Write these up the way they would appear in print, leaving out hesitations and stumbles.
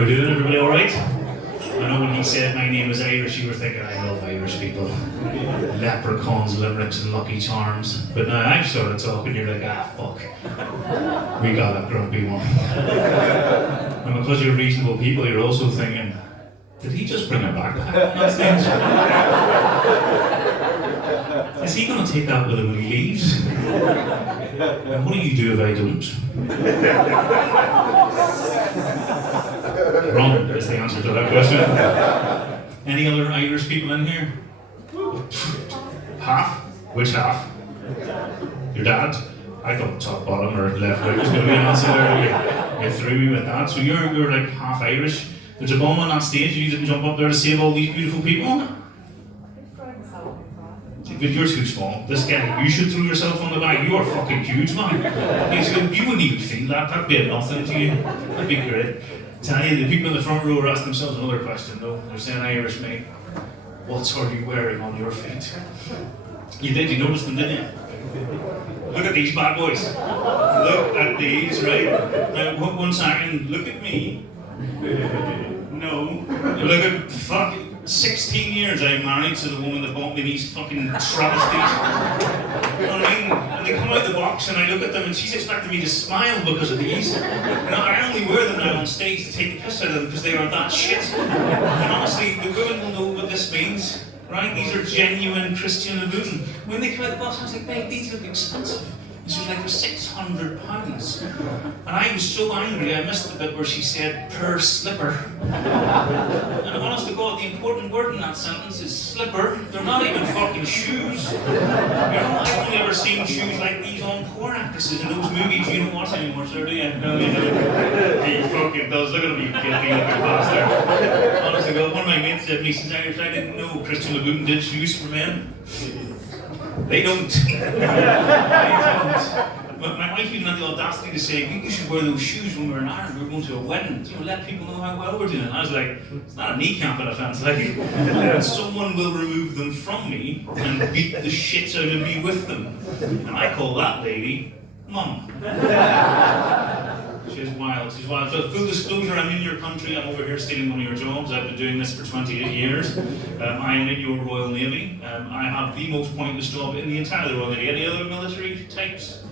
we doing? Everybody alright? I know when he said my name was Irish, you were thinking, I love Irish people. Leprechauns, limericks, and lucky charms. But now I've started talking, you're like, ah, fuck. We got a grumpy one. And because you're reasonable people, you're also thinking, did he just bring a backpack on stage? Is he going to take that with him when he leaves? And what do you do if I don't? Wrong is the answer to that question. Any other Irish people in here? Half? Which half? Your dad? I thought top, bottom, or left, right was going to be an answer there. You threw me with that. So you're like half Irish. There's a bomb on that stage, you didn't jump up there to save all these beautiful people? But you're too small. This guy, you should throw yourself on the back. You are fucking huge, man. You wouldn't even feel that. That'd be nothing to you. That'd be great. Tell you, the people in the front row are asking themselves another question, though. They're saying, Irish mate, what are you wearing on your feet? You did, you noticed them, didn't you? Look at these bad boys. Look at these, right? Now, 1 second, look at me. No. Look at fucking 16 years I'm married to the woman that bought me these fucking travesties. You know what I mean? And they come out the box and I look at them and she's expecting me to smile because of these. And I only wear them now on stage to take the piss out of them because they are that shit. And honestly, the women will know what this means, right? These are genuine Christian Louboutin. When they come out the box, I was like, babe, these look expensive. And she was like, for £600. And I was so angry, I missed the bit where she said, per slipper. And honest to God, the important word in that sentence is slipper. They're not even fucking shoes. You know, I've only ever seen shoes like these on porn actresses in those movies you don't watch anymore, sir, do you? No, you don't. He fucking does. Look at him, you guilty looking bastard. Honest to God, one of my mates said to me, since I didn't know Christian Louboutin did shoes for men. They don't. They don't. But my wife even had the audacity to say, we should wear those shoes when we're in Ireland, we're going to a wedding, you know, let people know how well we're doing. And I was like, it's not a kneecapping offence, like, someone will remove them from me and beat the shit out of me with them. And I call that lady, Mum. She's wild, she's wild. So full disclosure, I'm in your country, I'm over here stealing one of your jobs. I've been doing this for 28 years. I am in your Royal Navy. I have the most pointless job in the entire Royal Navy. Any other military types?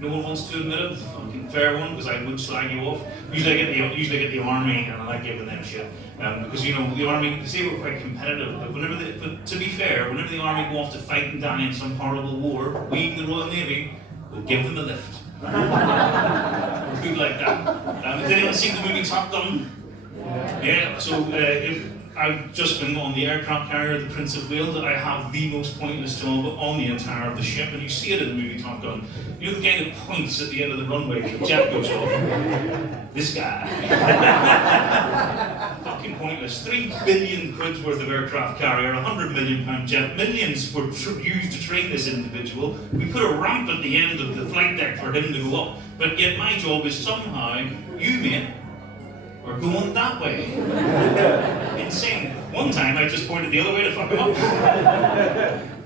No one wants to admit it. Fucking fair one, because I would slag you off. Usually I get the army, and I like giving them shit. Because you know the army, they say we're quite competitive, but but to be fair, whenever the army go off to fight and die in some horrible war, we in the Royal Navy will give them a lift. We're good like that. Has anyone seen the movie Top Gun? Yeah. So I've just been on the aircraft carrier, the Prince of Wales. I have the most pointless job on the entire of the ship, and you see it in the movie Top Gun. You know the guy that points at the end of the runway, the jet goes off. This guy. Fucking pointless. 3 billion quid's worth of aircraft carrier, £100 million jet. Millions were used to train this individual. We put a ramp at the end of the flight deck for him to go up. But yet my job is somehow, you mate, we're going that way. Insane. One time I just pointed the other way to fuck him up.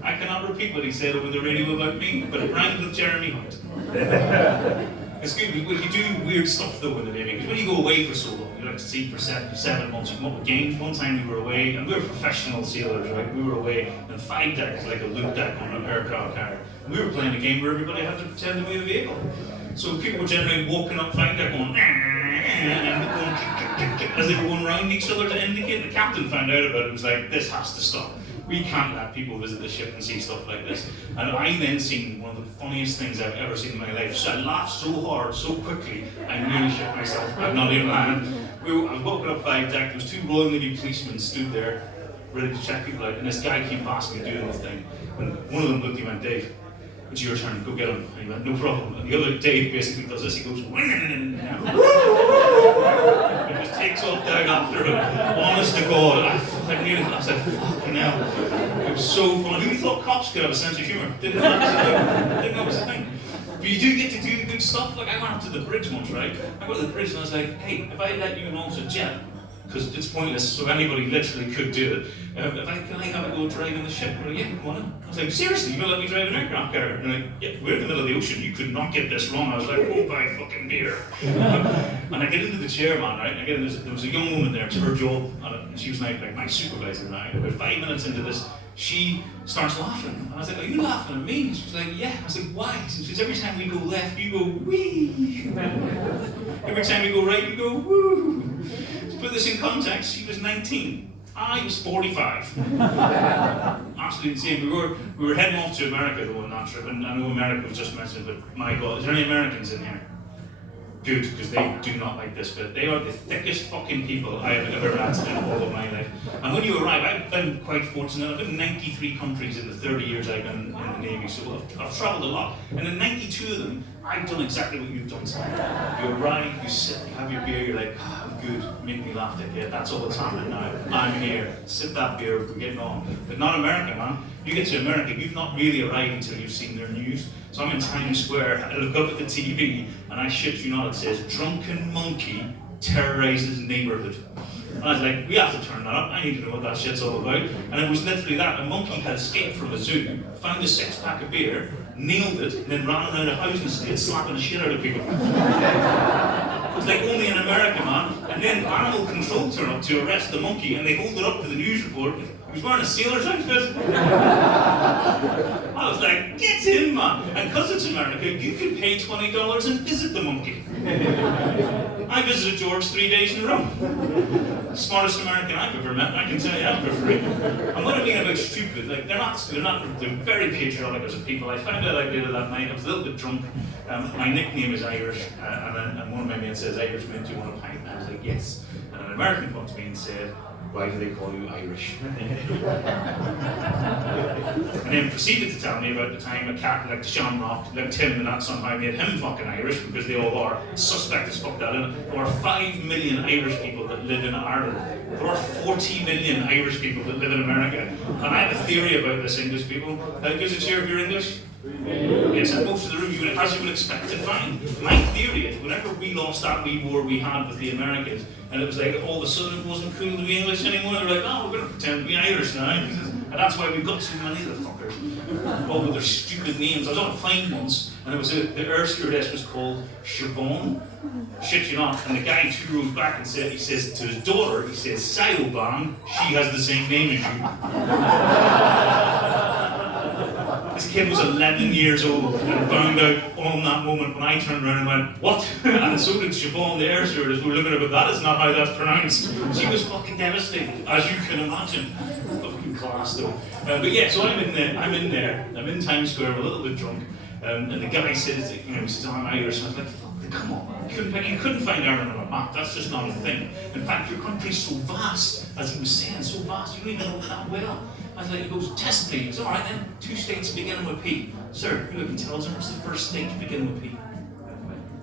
I cannot repeat what he said over the radio about me, but it rhymed with Jeremy Hunt. It's good, you do weird stuff though in the Navy, because when you go away for so long, you like to see for 7 months, you come up with games. One time we were away, and we were professional sailors, right? We were away in 5 decks, like a loop deck on an aircraft carrier. We were playing a game where everybody had to pretend to be a vehicle. So people were generally walking up 5 deck going, and going as they were going around each other to indicate. The captain found out about it and was like, this has to stop. We can't let people visit the ship and see stuff like this. And I then seen one of the funniest things I've ever seen in my life. So I laughed so hard, so quickly, I nearly shit myself. I'm not even lying. I was walking up 5 deck, there was 2 Royal Navy policemen stood there, ready to check people out, and this guy came past me doing the thing. And one of them looked at me and went, Dave, it's your turn, go get him. And he went, no problem. And the other Dave basically does this, he goes, and just takes off down after him. Honest to God, I was like, fucking hell. It was so funny. Who thought cops could have a sense of humour? Didn't know it was a thing. But you do get to do good stuff. Like I went up to the bridge once, right? I went to the bridge and I was like, hey, if I let you launch a jet, because it's pointless, so anybody literally could do it. Can I have a go driving the ship? Well, yeah, come on. I was like, seriously, you're gonna let me drive an aircraft carrier? And they're like, yeah, we're in the middle of the ocean, you could not get this wrong. I was like, oh my fucking beer. And I get into the chair, man, right? Again, there was a young woman there, it was her job, and she was like my supervisor, right? About 5 minutes into this, she starts laughing. And I was like, are you laughing at me? And she was like, yeah. I was like, why? And she says, every time we go left, you go, wee. Every time we go right, you go, woo. To put this in context, she was 19. I was 45. Absolutely insane. We were heading off to America though on that trip, and I know America was just mentioned, but my God, is there any Americans in here? Good, because they do not like this bit. They are the thickest fucking people I have ever met in all of my life. And when you arrive, I've been quite fortunate. I've been in 93 countries in the 30 years I've been in the Navy, so I've travelled a lot. And in 92 of them, I've done exactly what you've done, Sam. You arrive, you sit, you have your beer, you're like, I'm good, make me laugh, dickhead. That's all that's happening now. I'm here, sip that beer, we're getting on. But not America, man. You get to America, you've not really arrived until you've seen their news. So I'm in Times Square, I look up at the TV, and I shit you not, it says, drunken monkey terrorizes neighborhood. And I was like, we have to turn that up, I need to know what that shit's all about. And it was literally that, a monkey had escaped from a zoo, found a 6-pack of beer, nailed it, and then ran around a housing estate slapping the shit out of people. It's like only in America, man. And then animal control turn up to arrest the monkey, and they hold it up to the news report. He was wearing a sailor's outfit. I was like, get in, man. And because it's America, you can pay $20 and visit the monkey. I visited George 3 days in a row. Smartest American I've ever met, I can tell you that for free. I'm not being about stupid, like they're very patriotic as a people. I found out later that night, I was a little bit drunk. My nickname is Irish, and one of my mates says, Irish men, do you want a pint? And I was like, yes. And an American comes to me and said, why do they call you Irish? And then proceeded to tell me about the time a cat like Shamrock, like Tim, and that somehow made him fucking Irish, because they all are. Suspect as fuck that. And there are 5 million Irish people that live in Ireland. There are 40 million Irish people that live in America. And I have a theory about this, English people. Gives a cheer if you're English? Yes, and most of the room, as you would expect to find. My theory is, whenever we lost that wee war we had with the Americans, and it was like all of a sudden it wasn't cool to be English anymore, they're like, oh, we're going to pretend to be Irish now. And that's why we've got so many of the fuckers. All with their stupid names. I was on a plane once, and it was the air stewardess was called Siobhan. Shit you not. And the guy 2 rows back and he says to his daughter, he says, Siobhan, she has the same name as you. This kid was 11 years old and found out on that moment when I turned around and went, what? And so did Siobhan, the air stewardess. We were looking at it, that is not how that's pronounced. She was fucking devastated, as you can imagine. Fucking class though. But yeah, so I'm in there, I'm in Times Square, I'm a little bit drunk, and the guy says, he says, I'm Irish, and I was like, fuck, come on, you couldn't find Ireland on a map, that's just not a thing. In fact, your country's so vast, as he was saying, so vast, you don't even know it that well. I was like, he goes, test me. He goes, all right then, 2 states beginning with P. Sir, you look intelligent, what's the first state beginning with P?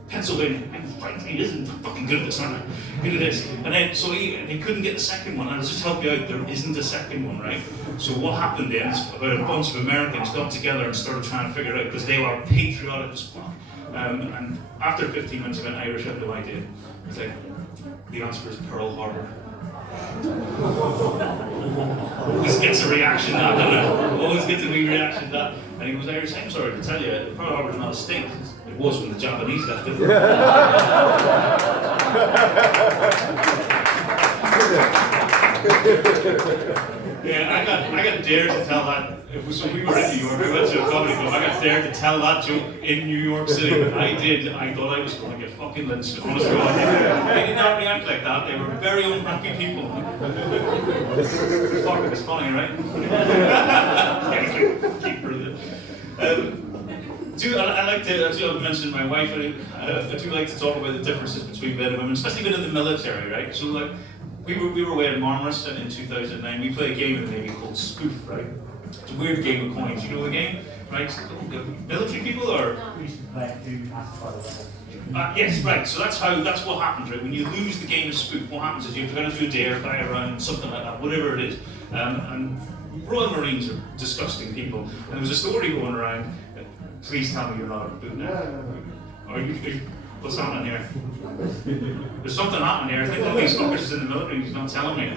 Pennsylvania. Right, he isn't fucking good at this, aren't I? Good at this. And then, so he couldn't get the second one, and I'll just help you out, there isn't a second one, right? So what happened then is about a bunch of Americans got together and started trying to figure it out, because they were patriotic as fuck. And after 15 minutes of it, Irish had no idea. It's like, the answer is Pearl Harbor. Always gets a reaction to that, doesn't it? Always gets a big reaction to that. And he was Irish. I'm sorry to tell you, Pearl Harbor's not a state. It was when the Japanese left it. Yeah, I got dared to tell that. So we were in New York, I went to a comedy club, I got dared to tell that joke in New York City. I did, I thought I was going to get fucking lynched, honestly. They did not react like that, they were very unhappy people. Fuck, it was funny, right? Keep brilliant. I like to, as you mentioned, my wife, I do like to talk about the differences between men and women, especially men in the military, right? So like, we were away in Marmaris in 2009, we played a game in the Navy called Spoof, right? It's a weird game of coins. You know the game, right? Military people or? We used to play to pacify the weather. Yes, right. So that's what happens, right? When you lose the game of Spoof, what happens is you have to go to a dare, buy a round, something like that, whatever it is. And Royal Marines are disgusting people. And there was a story going around. Please tell me you're not a boot now. Are you? What's happening here? There's something happening here. I think one of these fuckers is in the military and he's not telling me.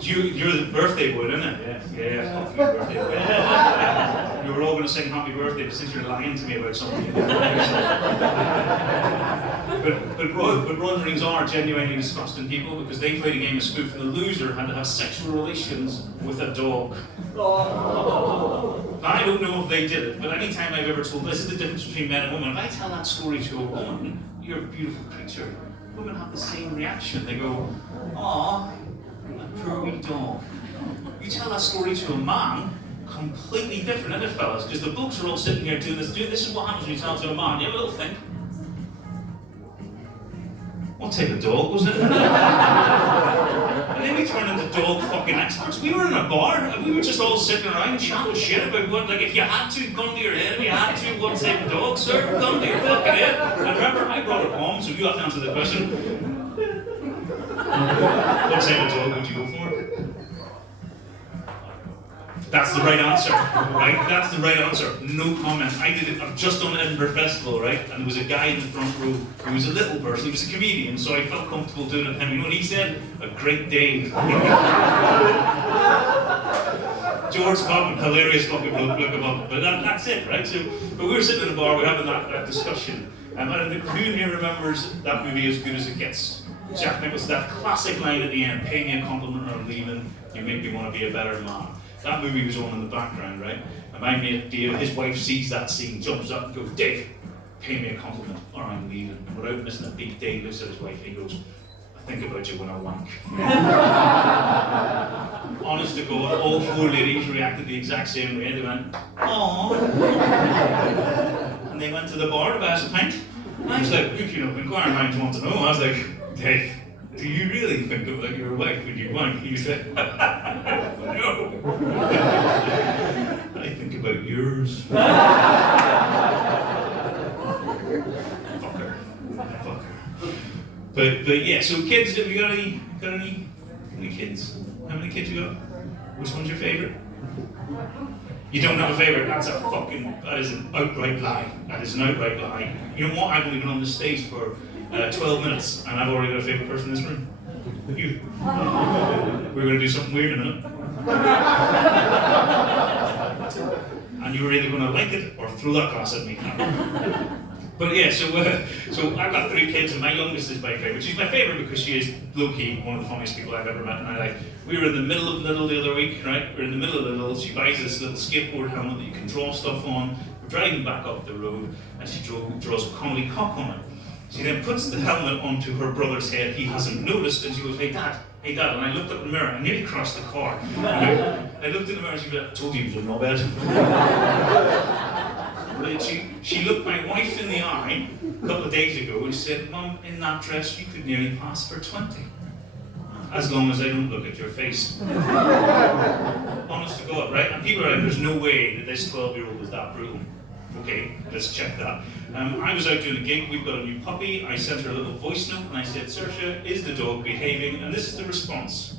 You're the birthday boy, isn't it? Yeah, fuck you, birthday boy. You were all going to sing happy birthday, but since you're lying to me about something. But Rotherings are genuinely disgusting people because they played a game of spoof and the loser had to have sexual relations with a dog. Now, I don't know if they did it, but any time I've ever told, this is the difference between men and women, if I tell that story to a woman, you're a beautiful creature, women have the same reaction. They go, "Aw, a poor wee dog." You tell that story to a man, completely different, isn't it, fellas? Because the blokes are all sitting here doing this. This is what happens when you tell it to a man. You have a little think. What type of dog was it? And then we turned into dog fucking experts. We were in a bar and we were just all sitting around chatting shit about what, like, if you had to, gun to your head, if you had to, what type of dog, sir? Gun to your fucking head. And remember, I brought it home, so you have to answer the question. What type of dog would you go for? That's the right answer, right? That's the right answer. No comment. I did it. I've just done Edinburgh Festival, right? And there was a guy in the front row who was a little person. He was a comedian, so I felt comfortable doing it with him. You know what he said? A great day. George Cobbin, hilarious fucking bloke, look him up. But that's it, right? So, but we were sitting in a bar, we were having that discussion. And who here remembers that movie As Good as It Gets? Jack Nicholson, that classic line at the end, "Pay me a compliment or I'm leaving, you make me want to be a better man." That movie was on in the background, right? And my mate Dave, his wife sees that scene, jumps up and goes, "Dave, pay me a compliment or I'm leaving." And without missing a beat, Dave looks at his wife and he goes, "I think about you when I wank." Honest to God, all four ladies reacted the exact same way. They went, "Aww." And they went to the bar to buy us a pint. And I was like, you know, inquiring minds want to know. I was like, "Dave, do you really think about your wife when you wank?" He said, "No. I think about yours." Fucker. But yeah, so kids, have you got any kids? How many kids you got? Which one's your favourite? You don't have a favourite? That is an outright lie. That is an outright lie. You know what? I've only been on this stage for 12 minutes and I've already got a favourite person in this room. You. We're going to do something weird in a minute. And you were either going to like it or throw that glass at me. But yeah, so I've got 3 kids and my youngest is my favourite. She's my favourite because she is low-key one of the funniest people I've ever met in my life. We were in the middle of Lidl the other week, right? We're in the middle of Lidl. She buys this little skateboard helmet that you can draw stuff on. We're driving back up the road and she draws a comedy cock on it. She then puts the helmet onto her brother's head. He hasn't noticed, and she goes, hey dad. And I looked up in the mirror. I nearly crossed the car. I looked in the mirror and she goes, "I told you he was a knobhead." She looked my wife in the eye a couple of days ago and she said, "Mum, in that dress you could nearly pass for 20. As long as I don't look at your face." Honest to God, right? And people are like, "There's no way that this 12-year-old was that brutal." Okay, let's check that. I was out doing a gig, we've got a new puppy, I sent her a little voice note and I said, "Saoirse, is the dog behaving?" And this is the response.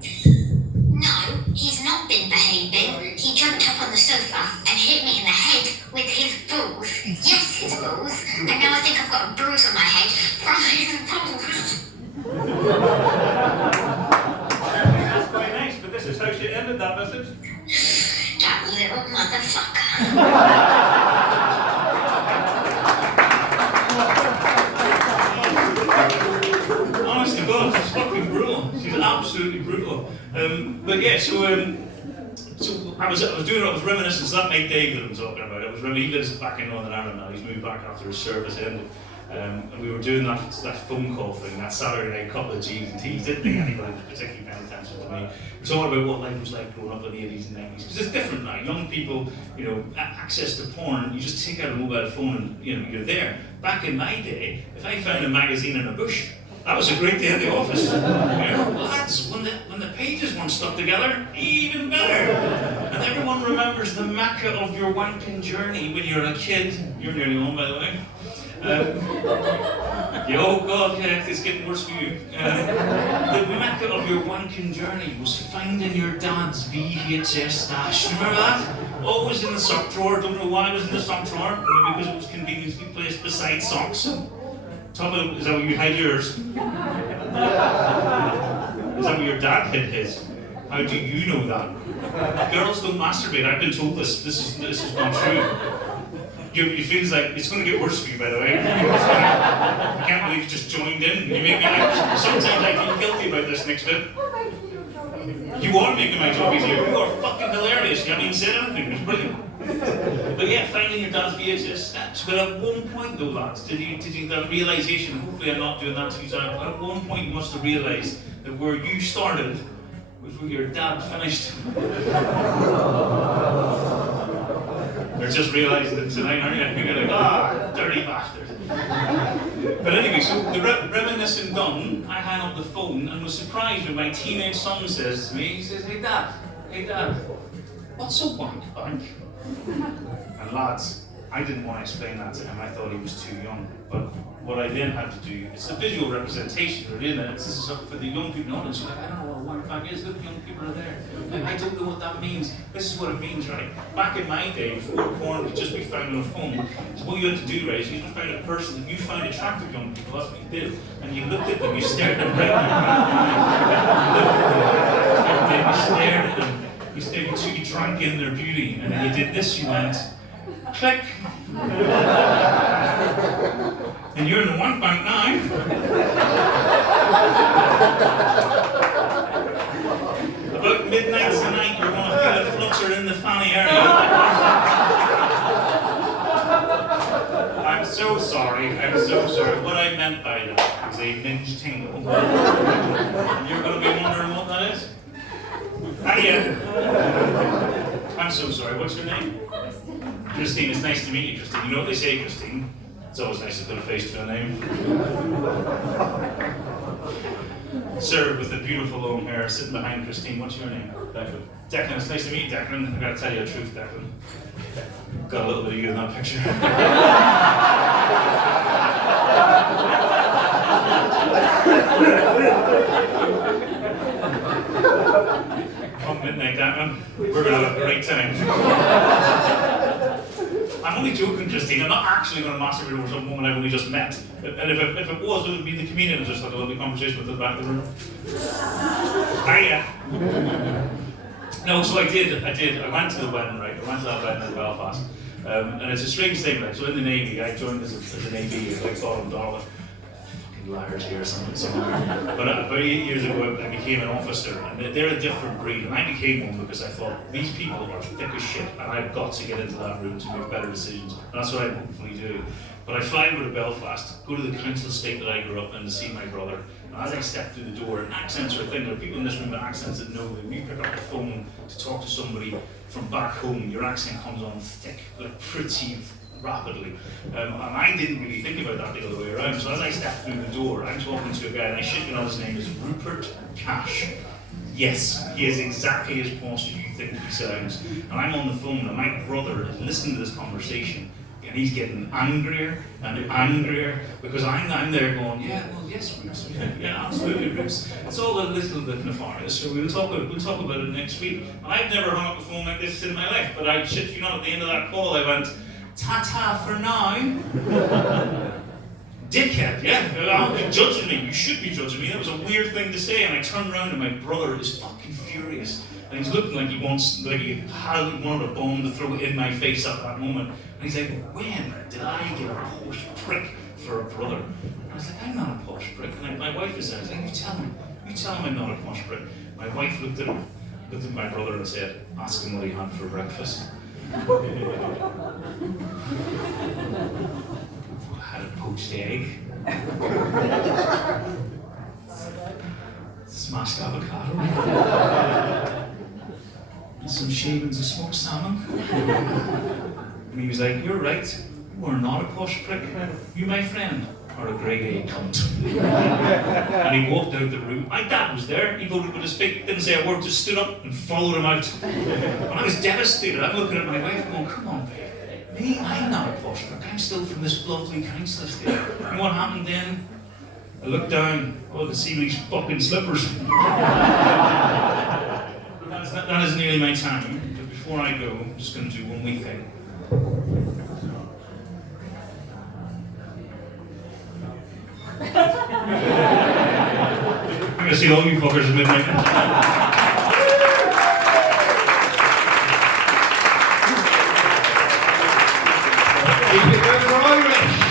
"No, he's not been behaving. He jumped up on the sofa and hit me in the head with his balls. Yes, his balls. And now I think I've got a bruise on my head from his balls." That's quite nice, but this is how she ended that message. "That little motherfucker." Honest to God, she's fucking brutal. She's absolutely brutal. But yeah, so I was reminiscing. So that mate Dave that I'm talking about, he lives back in Northern Ireland now. He's moved back after his service ended. And we were doing that phone call thing, that Saturday night, couple of G's and T's. Didn't think anybody was particularly paying attention to me. We're talking about what life was like growing up in the 80s and 90s. Because it's different now. Young people, you know, access to porn, you just take out a mobile phone and, you know, you're there. Back in my day, if I found a magazine in a bush, that was a great day at the office. You know, lads, when the pages weren't stuck together, even better. And everyone remembers the Mecca of your wanking journey when you're a kid. You're nearly on, by the way. Oh God, yeah, it's getting worse for you. The Mecca of your wanking journey was finding your dad's VHS stash. Remember that? Always in the sock drawer. Don't know why it was in the sock drawer. Maybe because it was conveniently placed beside socks. Top of is that where you hide yours? Is that where your dad hid his? How do you know that? Girls don't masturbate. I've been told this. This is not true. You feel like it's going to get worse for you, by the way. I can't believe you just joined in. You make me. Sometimes I feel guilty about this next bit. You are making my job easier. You are fucking hilarious. You haven't even said anything. It's brilliant. But yeah, finding your dad's VHS steps. But at one point, though, lads, did you that realization? Hopefully, I'm not doing that to you. But at one point, you must have realized that where you started was where your dad finished. You're just realizing it tonight, aren't you? You're like, dirty bastard. But anyway, so the reminiscing done, I hang up the phone and was surprised when my teenage son says to me, he says, hey dad, what's a wank bank? And lads, I didn't want to explain that to him, I thought he was too young. But what I then had to do, it's a visual representation, really, and this is for the young people in the audience. You're like, I don't know what a wank bank is, look, young people are there. Like, I don't know what that means. This is what it means, right? Back in my day, before porn could just be found on a phone, so what you had to do, right, is you had to find a person that you found attractive young people, that's what you did. And you looked at them, you stared at them right in the eye. You stared at them, you stared until you drank in their beauty, and then you did this, you went, click. And you're in the wank bank now. About midnight tonight, you're going to feel a flutter in the fanny area. I'm so sorry. What I meant by that is a minge tingle. And you're going to be wondering what that is? Hiya. I'm so sorry. What's your name? Christine. It's nice to meet you, Christine. You know what they say, Christine? It's always nice to put a face to a name. Sir with the beautiful long hair sitting behind Christine, what's your name? Declan. Declan, it's nice to meet you, Declan. I've got to tell you the truth, Declan. Got a little bit of you in that picture. Come midnight, Declan. We're going to have a great time. I'm only joking, Christine. I'm not actually going to masturbate over some woman I've only just met. And if it was, it would be the comedian who just had a lovely conversation with at the back of the room. Hiya. No, so I did. I went to the wedding, right? I went to that wedding in Belfast. And it's a strange thing, like, so in the Navy, I joined as a Navy, as like Thornton Darla. Fucking liars here somewhere. But about 8 years ago, I became an officer, and they're a different breed, and I became one because I thought, these people are thick as shit, and I've got to get into that room to make better decisions. And that's what I hopefully do. But I fly over to Belfast, go to the council estate that I grew up in to see my brother. And as I step through the door, and accents are a thing. There are people in this room with accents that know that when you pick up the phone to talk to somebody from back home, your accent comes on thick, like pretty rapidly. And I didn't really think about that the other way around. So as I step through the door, I'm talking to a guy, and I shit you not, his name is Rupert Cash. Yes, he is exactly as posh as you think he sounds. And I'm on the phone, and my brother is listening to this conversation. And he's getting angrier and angrier because I'm there going, yeah, well, yes, Roots, yeah, absolutely, Roots. It's all a little bit nefarious, so we'll talk about it next week. And I've never hung up the phone like this in my life, but I shit you not, at the end of that call, I went, ta-ta for now. Dickhead, yeah, you're judging me. You should be judging me. That was a weird thing to say, and I turned around and my brother is fucking furious. And he's looking like he wanted a bomb to throw in my face at that moment. And he's like, when did I get a posh prick for a brother? And I was like, I'm not a posh prick. And my wife was there, I was like, you tell him I'm not a posh prick. My wife looked at my brother and said, ask him what he had for breakfast. I had a poached egg. Smashed avocado. Some shavings of smoked salmon. And he was like, you're right, you are not a posh prick. You, my friend, are a grade A cunt. And he walked out the room. My dad was there, he voted with his feet, didn't say a word, just stood up and followed him out. And I was devastated. I'm looking at my wife going, come on, babe. Me, I'm not a posh prick. I'm still from this lovely council estate. You know what happened then? I looked down, oh, to see these fucking slippers. That is nearly my time. But before I go, I'm just going to do one wee thing. I'm going to see all you fuckers at midnight. Keep it going, Irish.